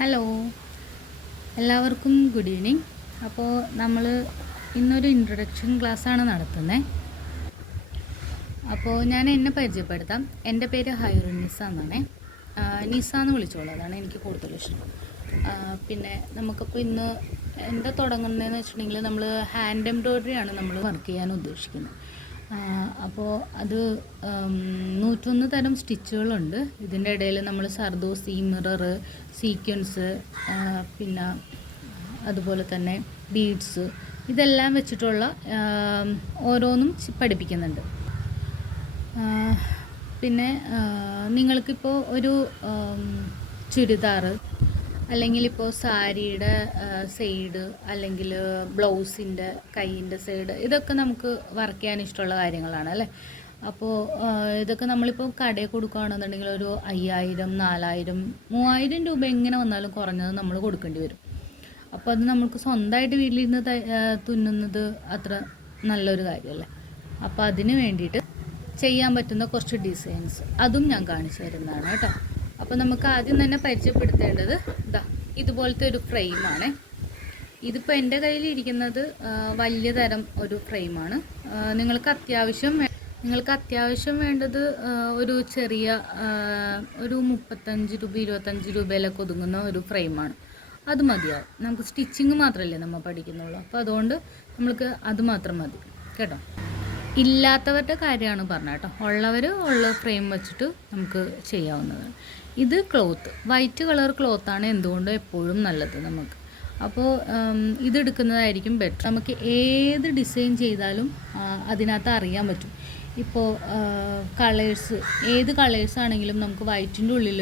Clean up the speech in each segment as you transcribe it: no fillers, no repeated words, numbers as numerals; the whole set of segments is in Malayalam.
ഹലോ, എല്ലാവർക്കും ഗുഡ് ഈവനിങ്. അപ്പോൾ നമ്മൾ ഇന്നൊരു ഇൻട്രൊഡക്ഷൻ ക്ലാസ്സാണ് നടത്തുന്നത്. അപ്പോൾ ഞാൻ എന്നെ പരിചയപ്പെടുത്താം. എൻ്റെ പേര് ഹൈറുന്നിസ എന്നാണ്. നിസ എന്ന് വിളിച്ചോളൂ, അതാണ് എനിക്ക് കൂടുതലും ഇഷ്ടം. പിന്നെ നമുക്കിപ്പോൾ ഇന്ന് എന്താ തുടങ്ങുന്നതെന്ന് വെച്ചിട്ടുണ്ടെങ്കിൽ നമ്മൾ ഹാൻഡ് എംബ്രോയ്ഡറിയാണ് നമ്മൾ വർക്ക് ചെയ്യാൻ ഉദ്ദേശിക്കുന്നത്. അപ്പോൾ അത് 101 തരം സ്റ്റിച്ചുകളുണ്ട്. ഇതിൻ്റെ ഇടയിൽ നമ്മൾ സർദോസി, മിറർ, സീക്വൻസ്, പിന്നെ അതുപോലെ തന്നെ ബീഡ്സ്, ഇതെല്ലാം വെച്ചിട്ടുള്ള ഓരോന്നും പഠിപ്പിക്കുന്നുണ്ട്. പിന്നെ നിങ്ങൾക്കിപ്പോൾ ഒരു ചുരിദാർ അല്ലെങ്കിൽ ഇപ്പോൾ സാരിയുടെ സൈഡ് അല്ലെങ്കിൽ ബ്ലൗസിൻ്റെ കൈയിൻ്റെ സൈഡ്, ഇതൊക്കെ നമുക്ക് വർക്ക് ചെയ്യാൻ ഇഷ്ടമുള്ള കാര്യങ്ങളാണ് അല്ലേ. അപ്പോൾ ഇതൊക്കെ നമ്മളിപ്പോൾ കടയിൽ കൊടുക്കുകയാണെന്നുണ്ടെങ്കിൽ ഒരു 5000, 4000, 3000 രൂപ എങ്ങനെ വന്നാലും കുറഞ്ഞത് നമ്മൾ കൊടുക്കേണ്ടി വരും. അപ്പോൾ അത് നമുക്ക് സ്വന്തമായിട്ട് വീട്ടിലിരുന്ന് തുന്നുന്നത് അത്ര നല്ലൊരു കാര്യമല്ലേ. അപ്പോൾ അതിന് വേണ്ടിയിട്ട് ചെയ്യാൻ പറ്റുന്ന കുറച്ച് ഡിസൈൻസ് അതും ഞാൻ കാണിച്ചു തരുന്നതാണ് കേട്ടോ. അപ്പോൾ നമുക്ക് ആദ്യം തന്നെ പരിചയപ്പെടുത്തേണ്ടത് ഇതുപോലത്തെ ഒരു ഫ്രെയിമാണ്. ഇതിപ്പോൾ എൻ്റെ കയ്യിലിരിക്കുന്നത് വലിയ തരം ഒരു ഫ്രെയിമാണ്. നിങ്ങൾക്ക് അത്യാവശ്യം വേണ്ടത് ഒരു ചെറിയ ഒരു 35 രൂപ 25 രൂപയിലൊക്കെ ഒതുങ്ങുന്ന ഒരു ഫ്രെയിമാണ്. അത് മതിയാവും. നമുക്ക് സ്റ്റിച്ചിങ് മാത്രമല്ലേ നമ്മൾ പഠിക്കുന്നുള്ളൂ. അപ്പോൾ അതുകൊണ്ട് നമ്മൾക്ക് അത് മാത്രം മതി കേട്ടോ. ഇല്ലാത്തവരുടെ കാര്യമാണ് പറഞ്ഞത് കേട്ടോ. ഉള്ള ഫ്രെയിം വെച്ചിട്ട് നമുക്ക് ചെയ്യാവുന്നതാണ്. ഇത് ക്ലോത്ത്, വൈറ്റ് കളർ ക്ലോത്താണ് എന്തുകൊണ്ടും എപ്പോഴും നല്ലത് നമുക്ക്. അപ്പോൾ ഇതെടുക്കുന്നതായിരിക്കും ബെറ്റർ. നമുക്ക് ഏത് ഡിസൈൻ ചെയ്താലും അതിനകത്ത് അറിയാൻ പറ്റും. ഇപ്പോൾ ഏത് കളേഴ്സാണെങ്കിലും നമുക്ക് വൈറ്റിൻ്റെ ഉള്ളിൽ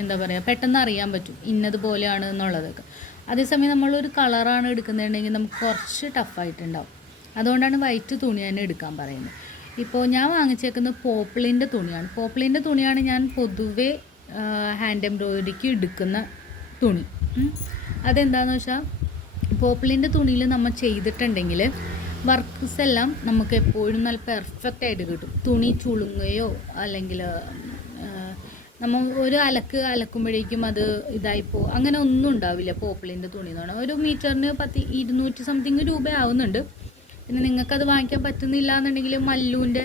എന്താ പറയുക, പെട്ടെന്ന് അറിയാൻ പറ്റും ഇന്നതുപോലെയാണ് എന്നുള്ളതൊക്കെ. അതേസമയം നമ്മളൊരു കളറാണ് എടുക്കുന്നുണ്ടെങ്കിൽ നമുക്ക് കുറച്ച് ടഫായിട്ടുണ്ടാവും. അതുകൊണ്ടാണ് വൈറ്റ് തുണി തന്നെ എടുക്കാൻ പറയുന്നത്. ഇപ്പോൾ ഞാൻ വാങ്ങിച്ചേക്കുന്നത് പോപ്പിളിൻ്റെ തുണിയാണ് ഞാൻ പൊതുവേ ഹാൻഡ് എംബ്രോയിഡറിക്ക് എടുക്കുന്ന തുണി. അതെന്താണെന്ന് വെച്ചാൽ പോപ്പിളിൻ്റെ തുണിയിൽ നമ്മൾ ചെയ്തിട്ടുണ്ടെങ്കിൽ വർക്ക്സ് എല്ലാം നമുക്ക് എപ്പോഴും നല്ല പെർഫെക്റ്റ് ആയിട്ട് കിട്ടും. തുണി ചുളുങ്ങുകയോ അല്ലെങ്കിൽ നമ്മൾ ഒരു അലക്കുമ്പോഴേക്കും അത് ഇതായിപ്പോൾ അങ്ങനെ ഒന്നും ഉണ്ടാവില്ല. പോപ്പിളിൻ്റെ തുണി എന്ന് പറഞ്ഞാൽ ഒരു മീറ്ററിന് 200 സംതിങ് രൂപ ആവുന്നുണ്ട്. പിന്നെ നിങ്ങൾക്കത് വാങ്ങിക്കാൻ പറ്റുന്നില്ല എന്നുണ്ടെങ്കിൽ മല്ലൂൻ്റെ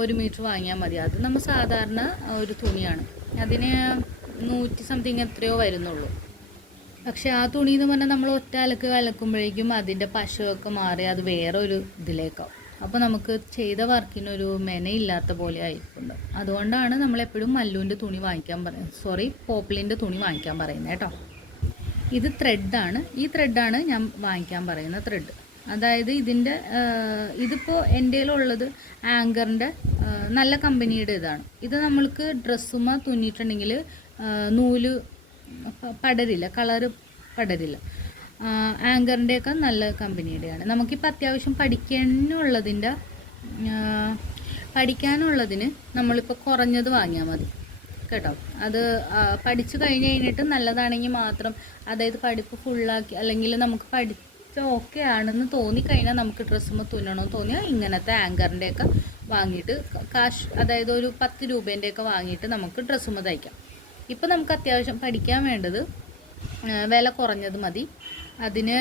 1 മീറ്റർ വാങ്ങിയാൽ മതി. അത് നമ്മൾ സാധാരണ ഒരു തുണിയാണ്, അതിന് 100 സംതിങ് എത്രയോ വരുന്നുള്ളൂ. പക്ഷേ ആ തുണി എന്ന് പറഞ്ഞാൽ നമ്മൾ ഒറ്റ അലക്കുമ്പോഴേക്കും അതിൻ്റെ പശയൊക്കെ മാറി അത് വേറെ ഒരു ഇതിലേക്കാവും. അപ്പോൾ നമുക്ക് ചെയ്ത വർക്കിനൊരു മെനയില്ലാത്ത പോലെ ആയിട്ടുണ്ട്. അതുകൊണ്ടാണ് നമ്മളെപ്പോഴും മല്ലൂൻ്റെ തുണി വാങ്ങിക്കാൻ പോപ്പിളിൻ്റെ തുണി വാങ്ങിക്കാൻ പറയുന്നത് കേട്ടോ. ഇത് ത്രെഡാണ്. ഈ ത്രെഡാണ് ഞാൻ വാങ്ങിക്കാൻ പറയുന്ന ത്രെഡ്. അതായത് ഇതിപ്പോൾ എൻ്റെ ഉള്ളത് ആങ്കറിൻ്റെ നല്ല കമ്പനിയുടെ ഇതാണ്. ഇത് നമ്മൾക്ക് ഡ്രസ്സുമ തുന്നിയിട്ടുണ്ടെങ്കിൽ നൂല് കളറ് പടരില്ല. ആങ്കറിൻ്റെയൊക്കെ നല്ല കമ്പനിയുടെയാണ്. നമുക്കിപ്പോൾ അത്യാവശ്യം പഠിക്കാനുള്ളതിന് നമ്മളിപ്പോൾ കുറഞ്ഞത് വാങ്ങിയാൽ മതി കേട്ടോ. അത് പഠിച്ചു കഴിഞ്ഞിട്ട് നല്ലതാണെങ്കിൽ മാത്രം, അതായത് പഠിപ്പ് ഫുള്ളാക്കി അല്ലെങ്കിൽ നമുക്ക് ഓക്കെ ആണെന്ന് തോന്നിക്കഴിഞ്ഞാൽ നമുക്ക് ഡ്രസ്സുമ്പോൾ തുന്നണമെന്ന് തോന്നിയാൽ ഇങ്ങനത്തെ ആങ്കറിൻ്റെയൊക്കെ വാങ്ങിയിട്ട് അതായത് ഒരു 10 രൂപേൻ്റെയൊക്കെ വാങ്ങിയിട്ട് നമുക്ക് ഡ്രസ്സുമ്പോൾ തയ്ക്കാം. ഇപ്പം നമുക്ക് അത്യാവശ്യം പഠിക്കാൻ വേണ്ടത് വില കുറഞ്ഞത് മതി. അതിന്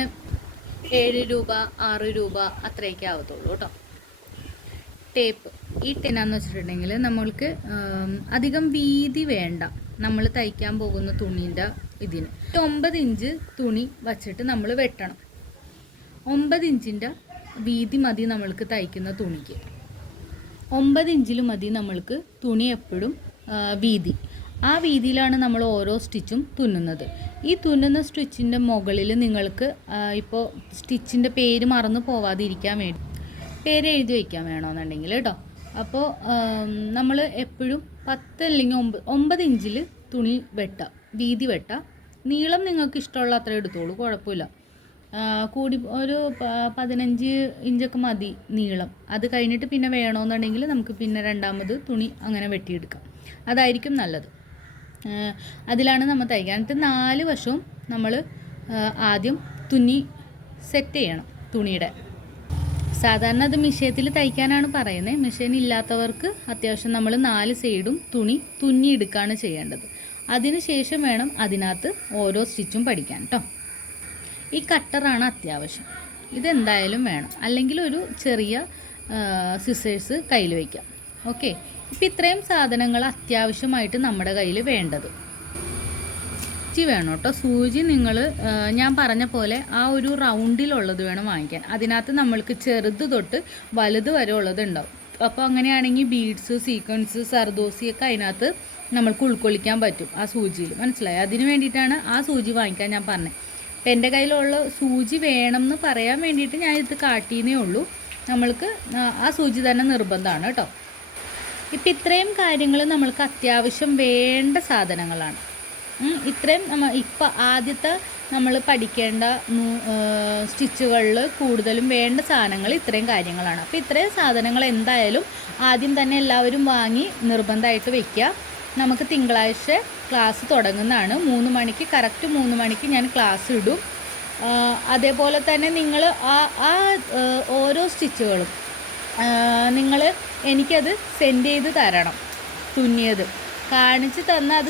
7 രൂപ 6 രൂപ അത്രയൊക്കെ ആവത്തുള്ളൂ കേട്ടോ. ടേപ്പ് ഈ ടെനാന്ന് വെച്ചിട്ടുണ്ടെങ്കിൽ നമ്മൾക്ക് അധികം വീതി വേണ്ട. നമ്മൾ തയ്ക്കാൻ പോകുന്ന തുണീൻ്റെ ഇതിന് 9 ഇഞ്ച് തുണി വച്ചിട്ട് നമ്മൾ വെട്ടണം. 9 ഇഞ്ചിൻ്റെ വീതി മതി നമ്മൾക്ക് തയ്ക്കുന്ന തുണിക്ക്. 9 ഇഞ്ചിൽ മതി നമ്മൾക്ക് തുണി എപ്പോഴും വീതി. ആ വീതിയിലാണ് നമ്മൾ ഓരോ സ്റ്റിച്ചും തുന്നുന്നത്. ഈ തുന്നുന്ന സ്റ്റിച്ചിൻ്റെ മുകളിൽ നിങ്ങൾക്ക് ഇപ്പോൾ സ്റ്റിച്ചിൻ്റെ പേര് മറന്നു പോവാതിരിക്കാൻ വേണ്ടി പേര് എഴുതി വയ്ക്കാൻ വേണമെന്നുണ്ടെങ്കിൽ കേട്ടോ. അപ്പോൾ നമ്മൾ എപ്പോഴും 10 അല്ലെങ്കിൽ 9 ഇഞ്ചിൽ തുണി വെട്ടാം, വീതി വെട്ടാം. നീളം നിങ്ങൾക്ക് ഇഷ്ടമുള്ള അത്ര എടുത്തോളൂ, കുഴപ്പമില്ല. കൂടി ഒരു 15 ഇഞ്ചൊക്കെ മതി നീളം. അത് കഴിഞ്ഞിട്ട് പിന്നെ വേണമെന്നുണ്ടെങ്കിൽ നമുക്ക് പിന്നെ രണ്ടാമത് തുണി അങ്ങനെ വെട്ടിയെടുക്കാം. അതായിരിക്കും നല്ലത്. അതിലാണ് നമ്മൾ തയ്ക്കാൻ. എന്നിട്ട് 4 വശവും നമ്മൾ ആദ്യം തുന്നി സെറ്റ് ചെയ്യണം തുണിയുടെ. സാധാരണ അത് മിഷ്യത്തിൽ തയ്ക്കാനാണ് പറയുന്നത്. മെഷീൻ ഇല്ലാത്തവർക്ക് അത്യാവശ്യം നമ്മൾ 4 സൈഡും തുന്നി എടുക്കുകയാണ് ചെയ്യേണ്ടത്. അതിന് ശേഷം വേണം അതിനകത്ത് ഓരോ സ്റ്റിച്ചും പഠിക്കാൻ കേട്ടോ. ഈ കട്ടറാണ് അത്യാവശ്യം, ഇതെന്തായാലും വേണം, അല്ലെങ്കിൽ ഒരു ചെറിയ സിസേഴ്സ് കയ്യിൽ വയ്ക്കാം. ഓക്കെ, ഇപ്പം ഇത്രയും സാധനങ്ങൾ അത്യാവശ്യമായിട്ട് നമ്മുടെ കയ്യിൽ വേണ്ടത്. സൂചി വേണം കേട്ടോ. സൂചി നിങ്ങൾ ഞാൻ പറഞ്ഞ പോലെ ആ ഒരു റൗണ്ടിലുള്ളത് വേണം വാങ്ങിക്കാൻ. അതിനകത്ത് നമ്മൾക്ക് ചെറുത് തൊട്ട് വലുത് വരെ ഉള്ളത് ഉണ്ടാവും. അപ്പോൾ അങ്ങനെയാണെങ്കിൽ ബീഡ്സ്, സീക്വൻസ്, സർദോസിയൊക്കെ അതിനകത്ത് നമ്മൾക്ക് ഉൾക്കൊള്ളിക്കാൻ പറ്റും ആ സൂചിയിൽ. മനസ്സിലായി? അതിന് വേണ്ടിയിട്ടാണ് ആ സൂചി വാങ്ങിക്കാൻ ഞാൻ പറഞ്ഞത്. അപ്പം എൻ്റെ കയ്യിലുള്ള സൂചി വേണം എന്ന് പറയാൻ വേണ്ടിയിട്ട് ഞാൻ ഇത് കാട്ടിയെന്നേ ഉള്ളൂ. നമ്മൾക്ക് ആ സൂചി തന്നെ നിർബന്ധമാണ് കേട്ടോ. ഇപ്പം ഇത്രയും കാര്യങ്ങൾ നമ്മൾക്ക് അത്യാവശ്യം വേണ്ട സാധനങ്ങളാണ്. ഇത്രയും ഇപ്പം ആദ്യത്തെ നമ്മൾ പഠിക്കേണ്ട സ്റ്റിച്ചുകളിൽ കൂടുതലും വേണ്ട സാധനങ്ങൾ ഇത്രയും കാര്യങ്ങളാണ്. അപ്പോൾ ഇത്രയും സാധനങ്ങൾ എന്തായാലും ആദ്യം തന്നെ എല്ലാവരും വാങ്ങി നിർബന്ധമായിട്ട് വയ്ക്കുക. നമുക്ക് തിങ്കളാഴ്ച ക്ലാസ് തുടങ്ങുന്നതാണ്. 3 മണിക്ക്, കറക്റ്റ് 3 മണിക്ക് ഞാൻ ക്ലാസ് ഇടും. അതേപോലെ തന്നെ നിങ്ങൾ ആ ഓരോ സ്റ്റിച്ചുകളും നിങ്ങൾ എനിക്കത് സെൻഡ് ചെയ്ത് തരണം. തുന്നിയത് കാണിച്ച് തന്ന് അത്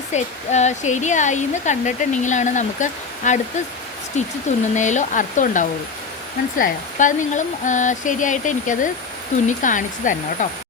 ശരിയായി എന്ന് കണ്ടിട്ടുണ്ടെങ്കിലാണ് നമുക്ക് അടുത്ത സ്റ്റിച്ച് തുന്നുന്നതിലോ അർത്ഥം ഉണ്ടാവുള്ളൂ. മനസ്സിലായോ? അപ്പോൾ അത് നിങ്ങളും ശരിയായിട്ട് എനിക്കത് തുന്നി കാണിച്ച് തരണം കേട്ടോ.